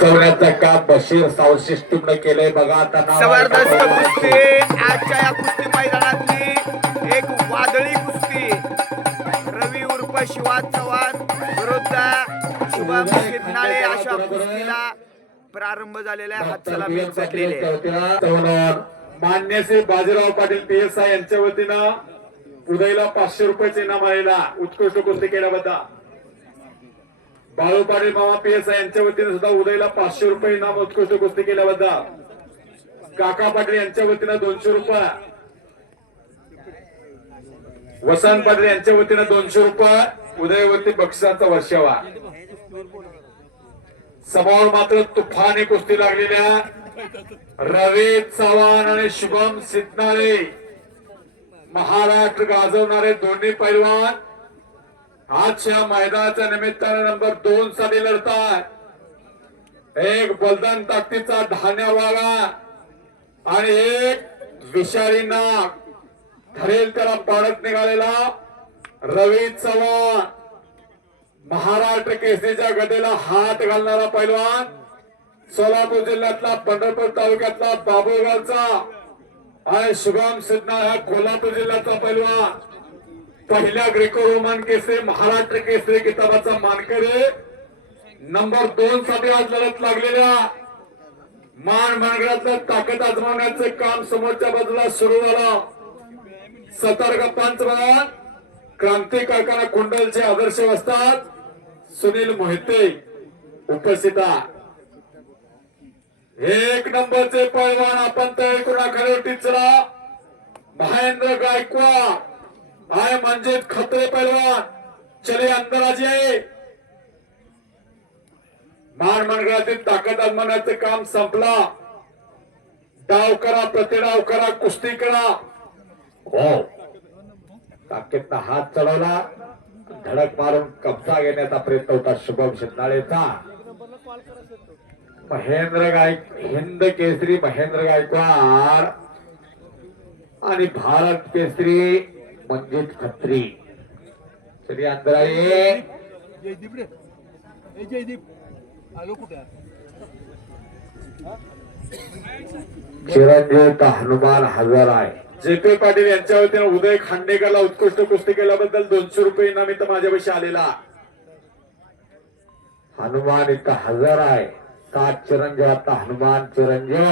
ठेवण्याचं काम बशीर साऊंड सिस्टीमने केलंय बघा. आता जबरदस्त कुस्ती आजच्या या कुस्ती मैदानातली एक वादळी कुस्ती. रवी उर्फ शिवाज चव्हाण विरुद्ध शुभम सिद्धनाळे अशा कुस्तीला प्रारंभ झालेला आहे. हात सलामी झटलेले मान्य श्री बाजीराव पाटील PSI यांच्या वतीनं उदयला 500 रुपयाचे इनाम आलेला उत्कृष्ट कुस्ती केल्याबद्दल. बाळू पाटील मामा PSI यांच्या वतीने सुद्धा उदयला 500 रुपये इनाम उत्कृष्ट कुस्ती केल्याबद्दल. काका पाटील यांच्या वतीनं 200 रुपये. वसंत पाटील यांच्या वतीनं 200 रुपये उदयवरती बक्षिसांचा वर्षावा. समोर मात्र तुफानी कुस्ती लागलेल्या रवी चव्हाण आणि शुभम सिद्धनाळे महाराष्ट्र गाजवणारे दोन्ही पैलवान आजच्या मैदानाच्या निमित्ताने नंबर 2 साठी लढतात. एक बलदान ताकदीचा धान्या वागा आणि एक विषारी नाग ठरेल त्याला पाडत निघालेला रवी चव्हाण. महाराष्ट्र केसरीच्या गदेला हात घालणारा पैलवान सोलापूर जिल्ह्यातला पंढरपूर तालुक्यातला बाबुळगावचा आणि शुभम सिद्धनाळे हा कोल्हापूर जिल्ह्याचा पैलवान. पहिल्या ग्रेको रोमन केसरी महाराष्ट्र केसरी किताबाचा मानकरी नंबर 2 साठी आज लढत लागलेल्या मान मनगडातलं ताकद आजमावण्याचं काम समोरच्या बाजूला सुरू झालं. सतर्क पंचमान क्रांती कारखाना कुंडलचे आदर्श वस्ताद सुनील मोहिते उपस्थित. एक नंबरचे पैलवान आपण तयार करून आखाड्यावरती चला. महेंद्र गायकवाड आय मंजित खत्रे पैलवान चले अंदर आजिये. मान मनगडातील ताकद आजमावण्याचं काम संपला. डाव करा प्रतिडाव करा कुस्ती करा. हो ताकदचा हात चढवला धडक मारून कब्जा घेण्याचा प्रयत्न होता शुभम सिद्धनाळेचा. हिंद केसरी महेंद्र गायकवाड आणि भारत केसरी मंजित खत्री चली अंदर आइए. चिरंजीव का हनुमान हजर आहे. JP पाटील यांच्या वतीने उदय खांडेकरला उत्कृष्ट कुस्ती केल्याबद्दल 200 रुपये इनाम इथं माझ्यापाशी आलेला. हनुमान इथं हजर आहे. 7 चिरंजीव आता हनुमान चिरंजीव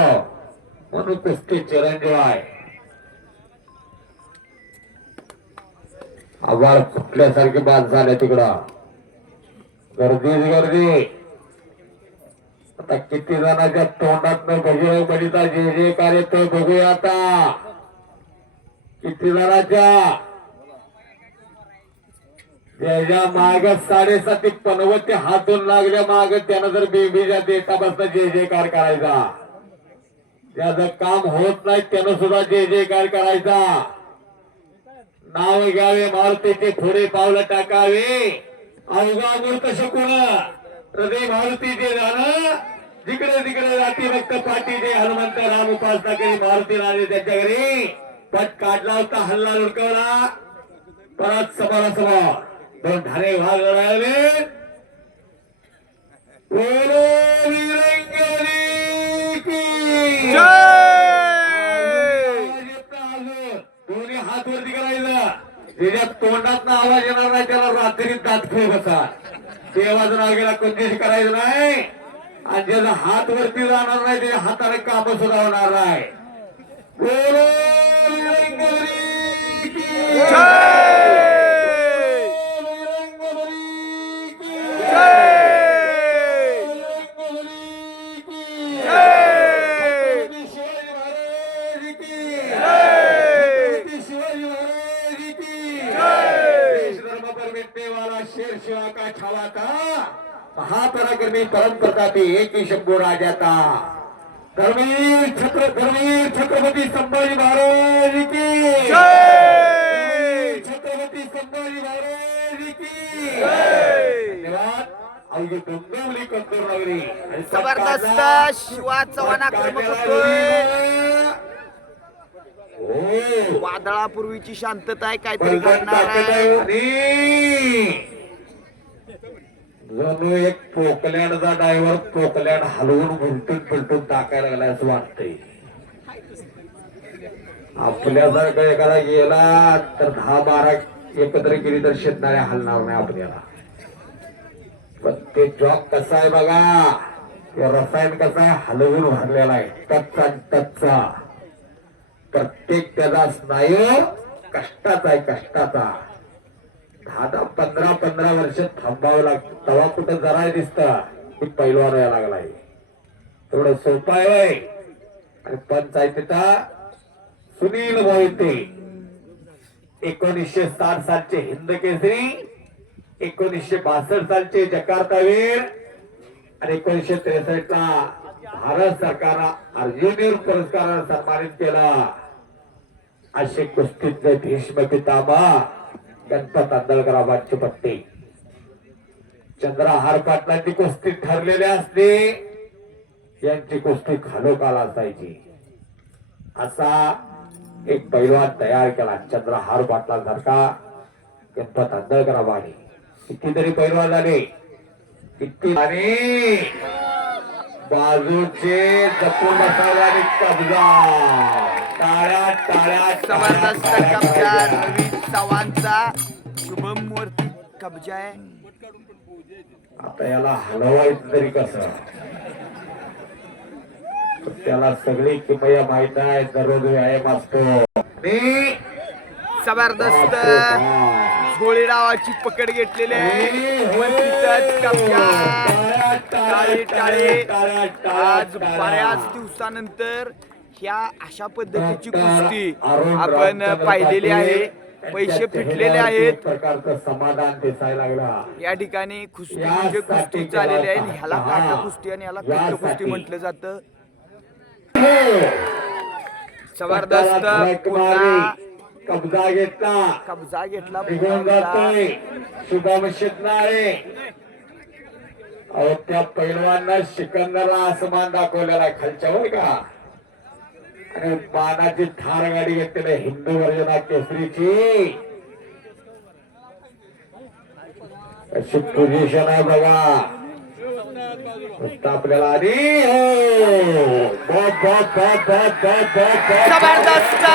म्हणून कुस्ती चिरंजीव आहे. आवाज फुटल्यासारखी बात झाल्या तिकडं. गर्दीच गर्दी. आता किती जणांच्या तोंडातनं बघूया बलिता जे जे कार्य ते बघूया आता. किती जणांच्या त्याच्या माग 7.5 पनवते हातून लागल्या माग त्यानं जर बेबीच्या देता बसता जय जयकार करायचा. ज्याचं काम होत नाही त्यानं सुद्धा जय जयकार करायचा. नाव घ्यावे मारुतीचे थोडे पावलं टाकावे अवघा मूर्त शकून हृदय मारुतीचे जाणं जिकडे तिकडे राती भक्त पाटीचे हनुमंत राम उपासना करी मारुती राजे त्यांच्या घरी पट काढला होता. हल्ला लुडकवला परत समोरासमोर 2 ढाले भाग लढावे. दोन्ही हात वरती करायचं. त्याच्या तोंडात आवाज येणार नाही त्याला रात्री दात खेळ बसा. देवाचं नाव गेला कोणतीच करायचं नाही आणि ज्याचा हात वरती जाणार नाही त्याच्या हाताने काम सुद्धा होणार नाही. शेर शिवा का छावा था हा पराक्रमी परम प्रतापी एक ही शंभू राजाता. धर्मवीर छत्रपती संभाजी महाराज की जय. छत्रपती संभाजी महाराज की जय. धन्यवाद. अवघी डोंबिवली कंदूर नगरी जबरदस्त शिवाज चव्हाण आक्रमक होतोय. वादळापूर्वीची शांतता आहे काहीतरी घडणार आहे. जणू एक पोकलँडचा ड्रायव्हर पोकलँड हलवून उलटून टाकायला लागला असं वाटतंय. आपल्यासारखं एखादा गेला तर 10-12 एकत्र गेली तर शेतणाऱ्या हलणार नाही आपल्याला. पण ते जॉब कसा आहे बघा, ते रसायन कसं आहे, हलवून भरलेला आहे टच्चा टच्चा. प्रत्येक त्याचा स्नायू कष्टाचा आहे, कष्टाचा. 10-15 वर्ष थांबावं लागतं, तेव्हा कुठं जरा दिसतं की पैलवान यायला लागलाय. थोडं सोपं आहे. आणि पंचायतीचा सुनील मोहिते 1960 सालचे हिंद केसरी, 1962 सालचे जकार्तावीर आणि 1963 ला भारत सरकारनं अर्जुन पुरस्कारानं सन्मानित केला. असे कुस्तीतले भीष्म पितामह गणपत आंदळकरांचे पत्ते. चंद्रहार पाटलांची कुस्ती ठरलेली असते, यांची कुस्ती खालोखाल असायची. असा एक पैलवान तयार केला चंद्रहार पाटलांसारखा गणपत आंदळकरांनी. कितीतरी पैलवान झाले, किती आणि बाजूचे जपून बसायला आणि कब्जा. टाळ्या टाळ्या जबरदस्त कब्जा रवी चव्हाणचा. शुभम वरती कब्जा आहे. आता याला हलवायचं तरी कसं, त्याला सगळी किमया माहित आहे. दररोज व्यायाम असतो. जबरदस्त गोळी डावाची पकड घेतलेली आहे. वरतीच कब्जा. टाळी टाळी. आज बऱ्याच दिवसानंतर ह्या अशा पद्धतीची कुस्ती आपण पाहिलेली आहे. पैसे फिटलेले आहेत. प्रकारचं समाधान दिसायला लागला. या ठिकाणी कुस्ती म्हणजे कुस्ती झालेली आहे. ह्याला काटा कुस्ती आणि ह्याला पिट्ट कुस्ती म्हटलं जातं. जबरदस्त पुन्हा कब्जा घेतला, कब्जा घेतला. निघून जातोय शुभम शिकणारे. अहो त्या पैलवांना सिकंदरला आसमान दाखवलेला आहे खालच्या वर का. आणि बाणाची थार गाडी घेतलेली हिंदू वर्जना केसरीची. अशी पोझिशन आहे बघा. आपल्याला आधी जबरदस्त